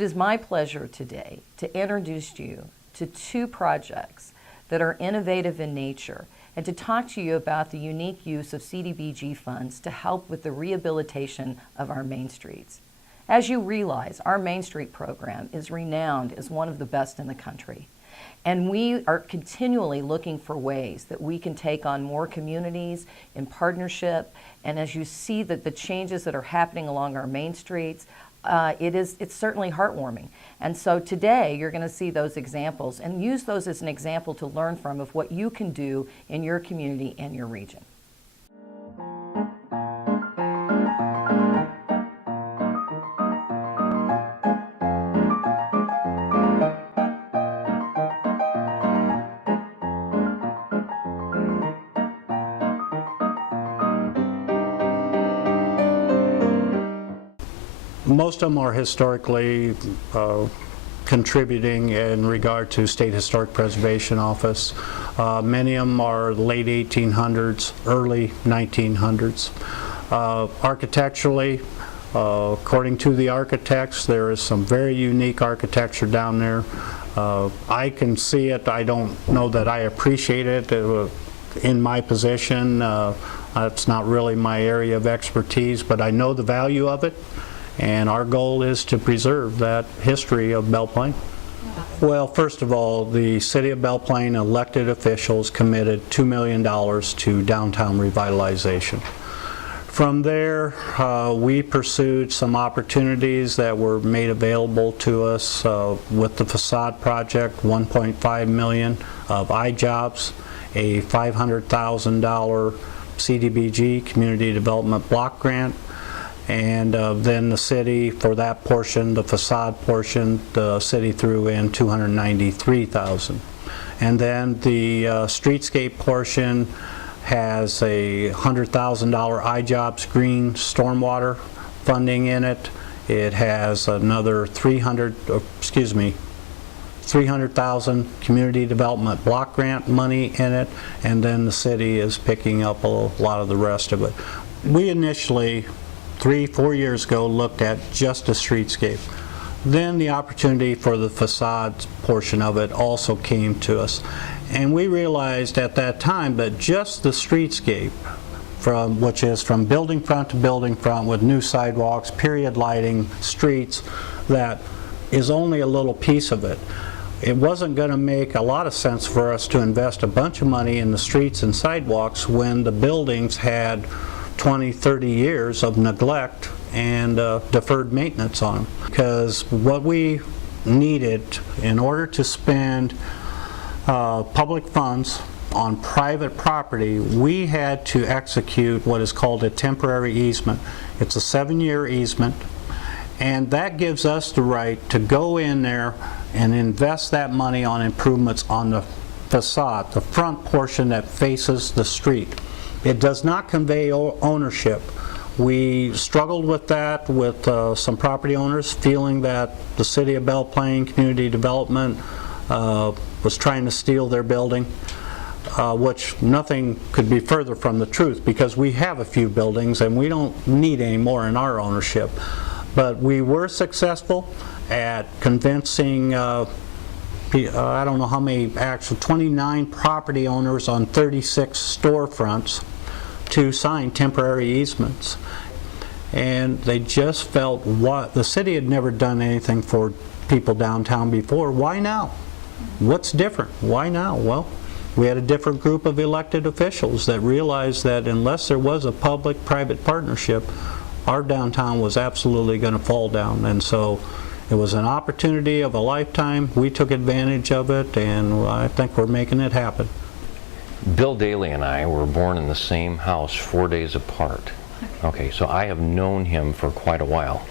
It is my pleasure today to introduce you to two projects that are innovative in nature and to talk to you about the unique use of CDBG funds to help with the rehabilitation of our main streets. As you realize, our Main Street program is renowned as one of the best in the country. And we are continually looking for ways that we can take on more communities in partnership. And as you see that the changes that are happening along our main streets, it's certainly heartwarming. And so today you're going to see those examples and use those as an example to learn from of what you can do in your community and your region. Most of them are historically contributing in regard to State Historic Preservation Office. Many of them are late 1800s, early 1900s. Architecturally, according to the architects, there is some very unique architecture down there. I can see it. I don't know that I appreciate it in my position. It's not really my area of expertise, but I know the value of it. And our goal is to preserve that history of Belle Plaine. Well, first of all, the City of Belle Plaine elected officials committed $2 million to downtown revitalization. From there, we pursued some opportunities that were made available to us with the facade project, $1.5 million of iJobs, a $500,000 CDBG, Community Development Block Grant, and then the city, for that portion, the facade portion, the city threw in $293,000. And then the streetscape portion has a $100,000 iJobs green stormwater funding in it. It has another $300,000 community development block grant money in it, and then the city is picking up a lot of the rest of it. We initially 3-4 years ago looked at just a streetscape. Then the opportunity for the facade portion of it also came to us. And we realized at that time that just the streetscape, which is from building front to building front with new sidewalks, period lighting, streets, that is only a little piece of it. It wasn't going to make a lot of sense for us to invest a bunch of money in the streets and sidewalks when the buildings had 20, 30 years of neglect and deferred maintenance on them. Because what we needed in order to spend public funds on private property, we had to execute what is called a temporary easement. It's a 7-year easement, and that gives us the right to go in there and invest that money on improvements on the facade, the front portion that faces the street. It does not convey ownership. We struggled with that with some property owners, feeling that the City of Belle Plaine Community Development was trying to steal their building, which nothing could be further from the truth, because we have a few buildings and we don't need any more in our ownership. But we were successful at convincing I don't know how many, actual 29 property owners on 36 storefronts to sign temporary easements. And they just felt the city had never done anything for people downtown before. Why now? What's different? Why now? Well, we had a different group of elected officials that realized that unless there was a public-private partnership, our downtown was absolutely going to fall down. And so it was an opportunity of a lifetime. We took advantage of it, and I think we're making it happen. Bill Daly and I were born in the same house 4 days apart. Okay, so I have known him for quite a while.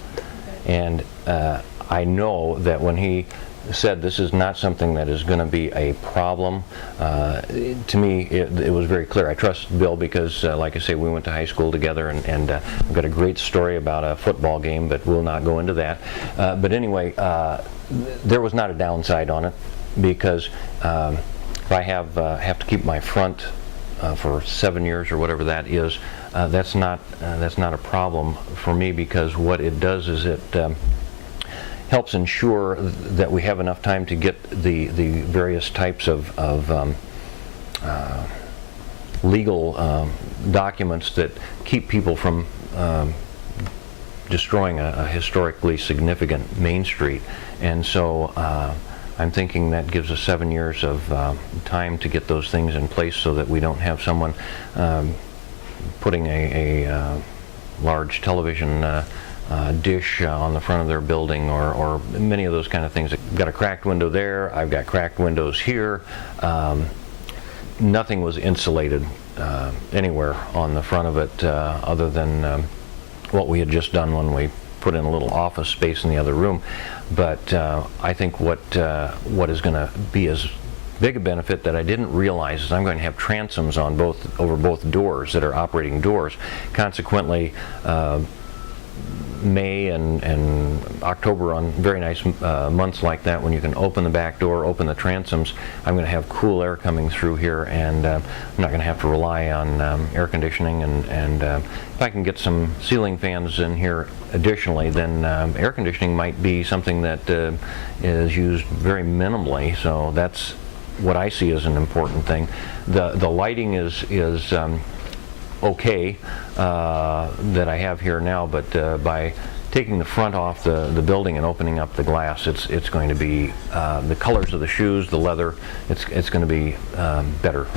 And I know that when he said this is not something that is going to be a problem, to me it was very clear. I trust Bill because, like I say, we went to high school together, and I've got a great story about a football game, but we'll not go into that. But anyway, there was not a downside on it, because if I have to keep my front for 7 years or whatever that is, that's not a problem for me, because what it does is helps ensure that we have enough time to get the various types of legal documents that keep people from destroying a historically significant Main Street. And so I'm thinking that gives us 7 years of time to get those things in place so that we don't have someone putting a large television dish on the front of their building, or many of those kind of things. I've got a cracked window there, I've got cracked windows here. Nothing was insulated anywhere on the front of it other than what we had just done when we put in a little office space in the other room. But I think what is going to be as big a benefit that I didn't realize is I'm going to have transoms on over both doors that are operating doors. Consequently, May and October, on very nice months like that, when you can open the back door, open the transoms, I'm going to have cool air coming through here, and I'm not going to have to rely on air conditioning. And if I can get some ceiling fans in here additionally, then air conditioning might be something that is used very minimally. So that's what I see as an important thing. The lighting is okay that I have here now, but by taking the front off the building and opening up the glass, it's going to be the colors of the shoes, the leather, it's going to be better.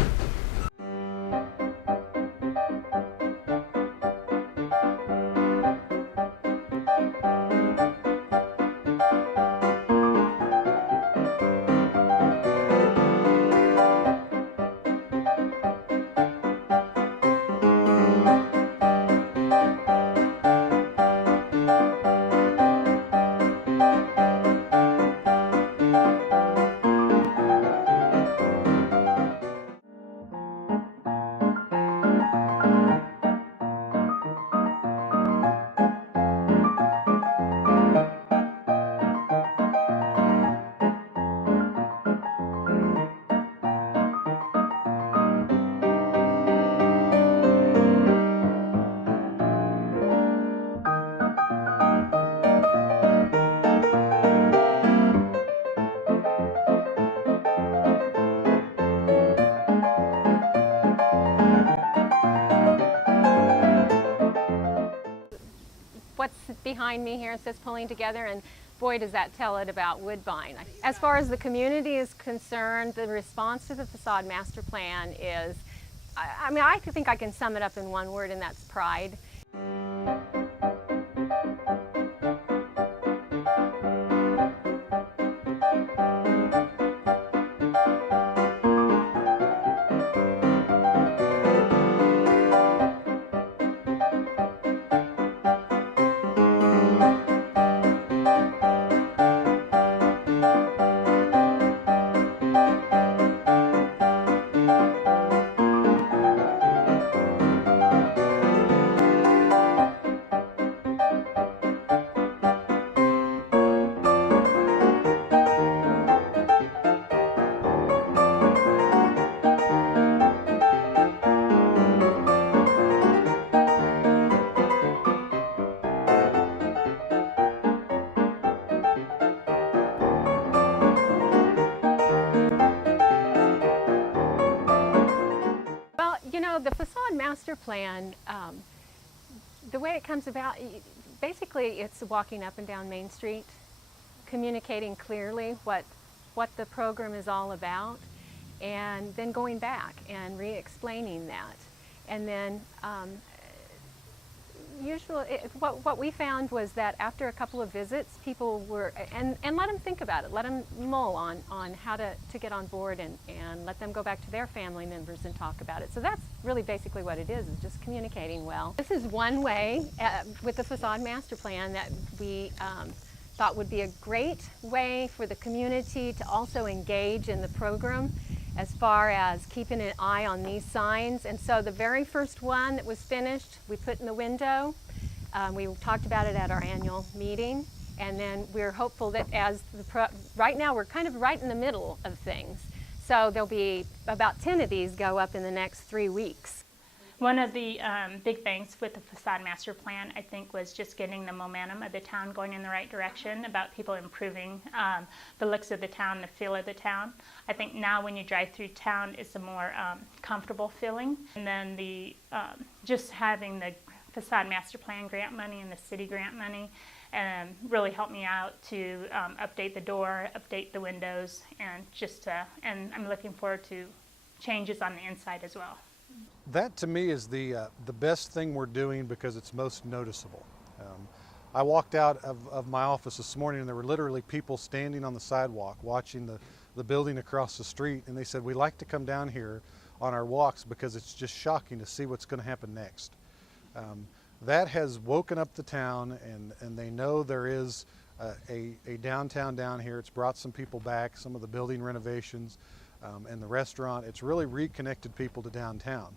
What's behind me here says pulling together, and boy does that tell it about Woodbine. As far as the community is concerned, the response to the facade master plan is, I mean, I think I can sum it up in one word, and that's pride. The facade master plan, the way it comes about, basically it's walking up and down Main Street, communicating clearly what the program is all about, and then going back and re-explaining that. And then usually what we found was that after a couple of visits, people were, and let them think about it, let them mull on how to get on board, and let them go back to their family members and talk about it. So that's really basically what it is just communicating well. This is one way with the facade master plan that we thought would be a great way for the community to also engage in the program as far as keeping an eye on these signs. And so the very first one that was finished, we put in the window. We talked about it at our annual meeting. And then we're hopeful that right now we're kind of right in the middle of things. So there'll be about 10 of these go up in the next 3 weeks. One of the big things with the facade master plan, I think, was just getting the momentum of the town going in the right direction, about people improving the looks of the town, the feel of the town. I think now when you drive through town, it's a more comfortable feeling. And then the just having the facade master plan grant money and the city grant money really helped me out to update the door, update the windows, and and I'm looking forward to changes on the inside as well. That to me is the best thing we're doing because it's most noticeable. I walked out of my office this morning and there were literally people standing on the sidewalk watching the building across the street, and they said, we like to come down here on our walks because it's just shocking to see what's going to happen next. That has woken up the town, and they know there is a downtown down here. It's brought some people back, some of the building renovations and the restaurant. It's really reconnected people to downtown.